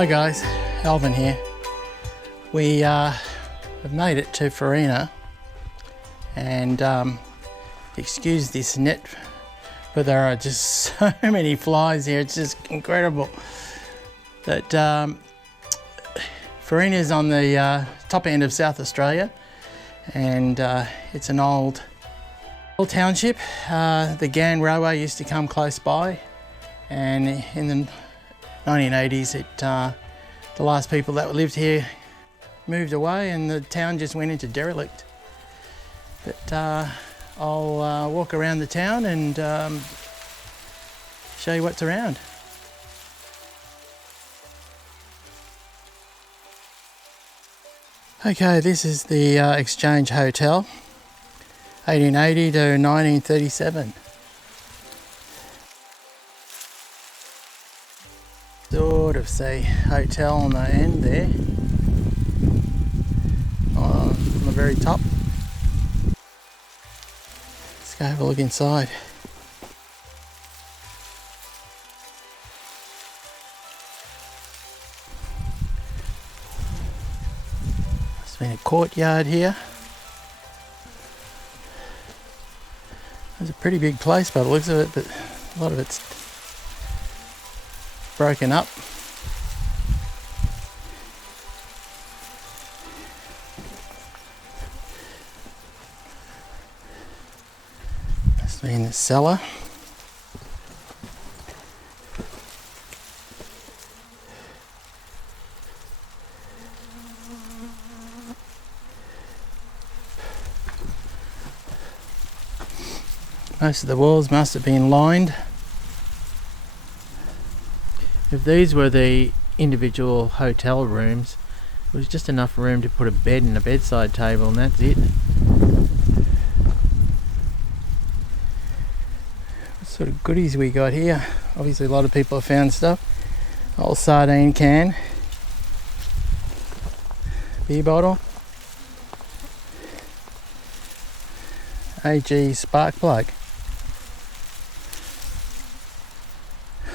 Hi guys, Alvin here. We have made it to Farina, and excuse this net, but there are just so many flies here, it's just incredible. But Farina is on the top end of South Australia, and it's an old township. The Ghan Railway used to come close by, and in the 1980s, the last people that lived here moved away and the town just went into derelict. But I'll walk around the town and show you what's around. Okay, this is the Exchange Hotel, 1880 to 1937. Sort of see hotel on the end there, on the very top. Let's go have a look inside. There's been a courtyard here. It's a pretty big place by the looks of it, but a lot of it's broken up. Must be in the cellar. Most of the walls must have been lined. If these were the individual hotel rooms, it was just enough room to put a bed and a bedside table, and that's it. What sort of goodies we got here? Obviously a lot of people have found stuff. Old sardine can, beer bottle, AG spark plug.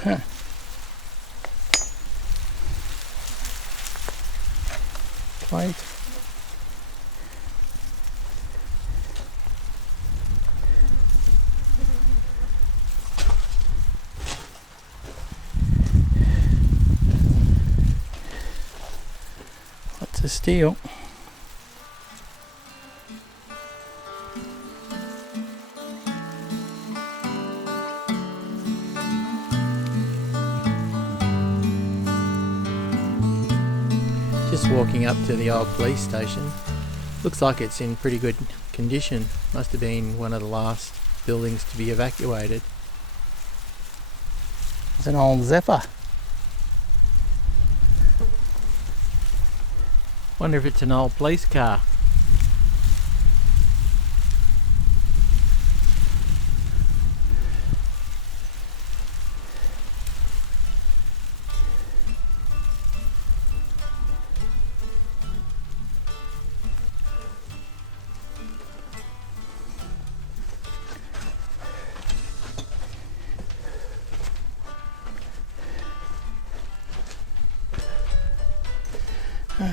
Huh. Plate. Lots of steel. Just walking up to the old police station. Looks like it's in pretty good condition. Must have been one of the last buildings to be evacuated. It's an old Zephyr. Wonder if it's an old police car.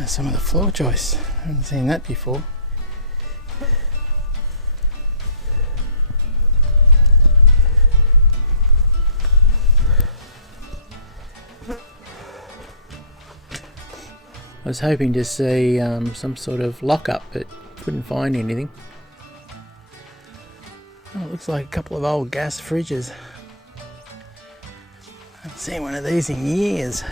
Some of the floor joists. I haven't seen that before. I was hoping to see some sort of lock-up, but couldn't find anything. Oh, it looks like a couple of old gas fridges. I haven't seen one of these in years.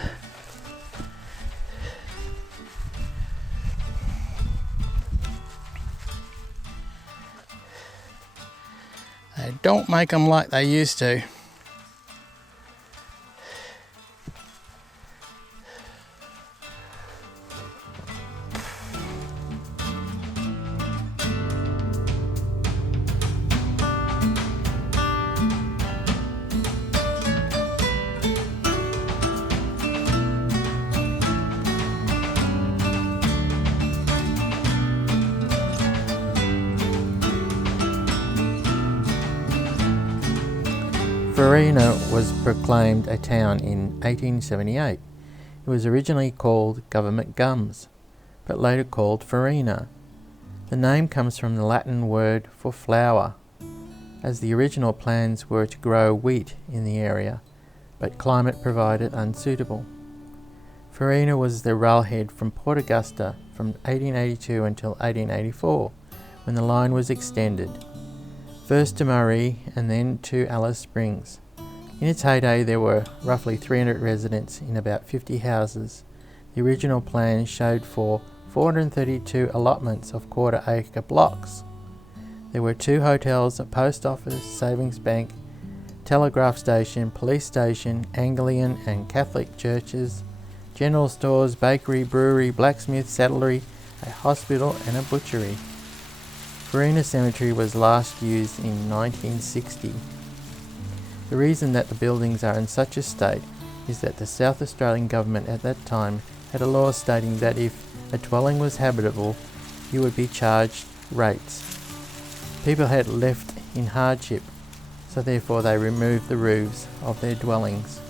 They don't make them like they used to. Farina was proclaimed a town in 1878. It was originally called Government Gums, but later called Farina. The name comes from the Latin word for flour, as the original plans were to grow wheat in the area, but climate provided unsuitable. Farina was the railhead from Port Augusta from 1882 until 1884, when the line was extended, first to Marree and then to Alice Springs. In its heyday there were roughly 300 residents in about 50 houses. The original plan showed for 432 allotments of quarter-acre blocks. There were 2 hotels, a post office, savings bank, telegraph station, police station, Anglican and Catholic churches, general stores, bakery, brewery, blacksmith, saddlery, a hospital and a butchery. Farina Cemetery was last used in 1960. The reason that the buildings are in such a state is that the South Australian government at that time had a law stating that if a dwelling was habitable, you would be charged rates. People had left in hardship, so therefore they removed the roofs of their dwellings.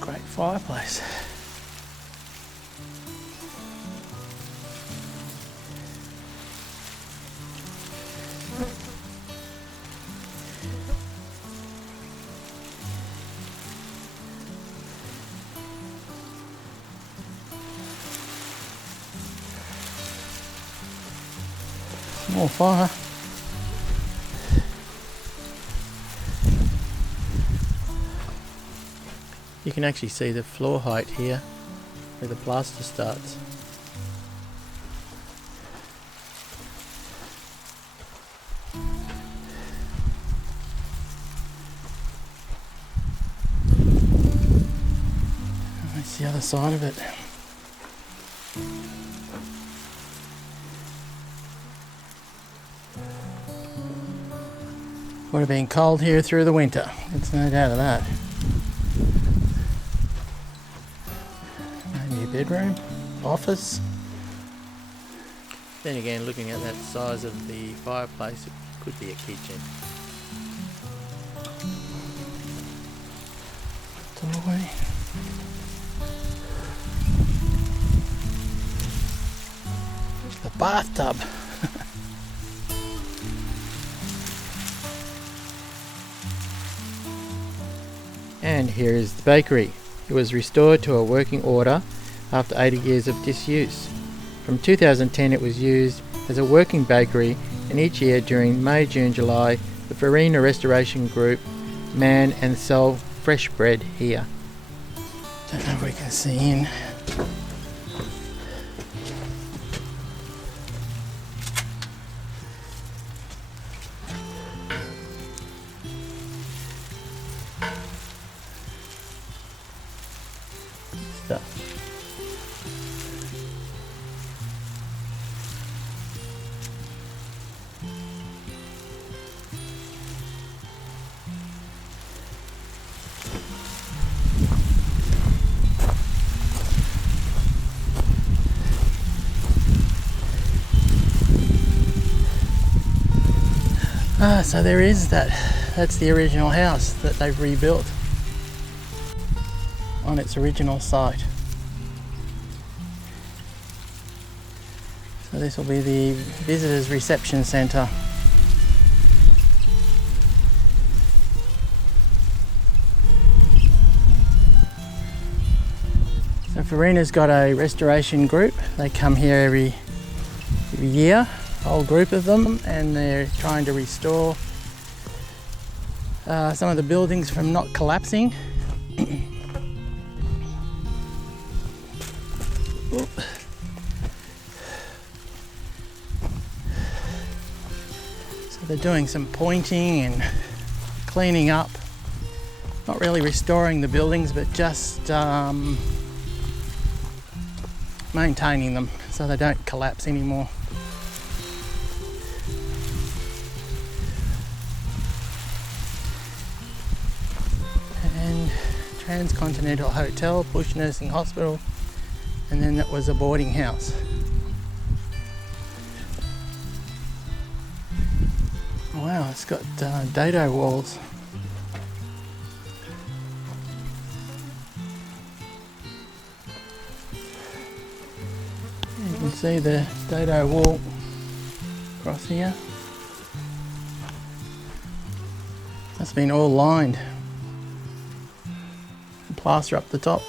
Great fireplace. Small fire. You can actually see the floor height here where the plaster starts. That's the other side of it. Would have been cold here through the winter, there's no doubt of that. Maybe a bedroom, office. Then again, looking at that size of the fireplace, it could be a kitchen. Doorway. The bathtub. And here is the bakery. It was restored to a working order after 80 years of disuse. From 2010 it was used as a working bakery, and each year during May, June, July the Farina Restoration Group man and sell fresh bread here. Don't know if we can see in. Stuff. So there is that. That's the original house that they've rebuilt on its original site. So this will be the visitors reception centre. So Farina's got a restoration group. They come here every year, a whole group of them, and they're trying to restore some of the buildings from not collapsing. So they're doing some pointing and cleaning up, not really restoring the buildings, but just maintaining them so they don't collapse anymore. And Transcontinental Hotel, Bush Nursing Hospital, and then that was a boarding house. Wow, it's got dado walls. see the dado wall across here. That's been all lined. Plaster up the top.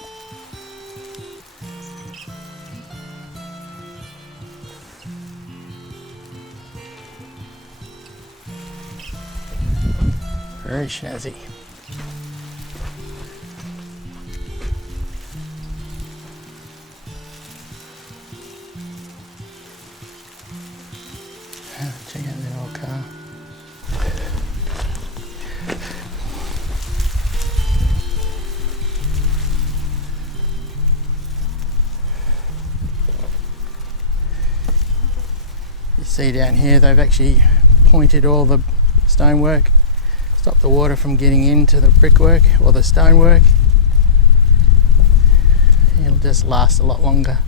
Very snazzy. Check out that old car. You see down here they've actually pointed all the stonework, stop the water from getting into the brickwork or the stonework. It'll just last a lot longer.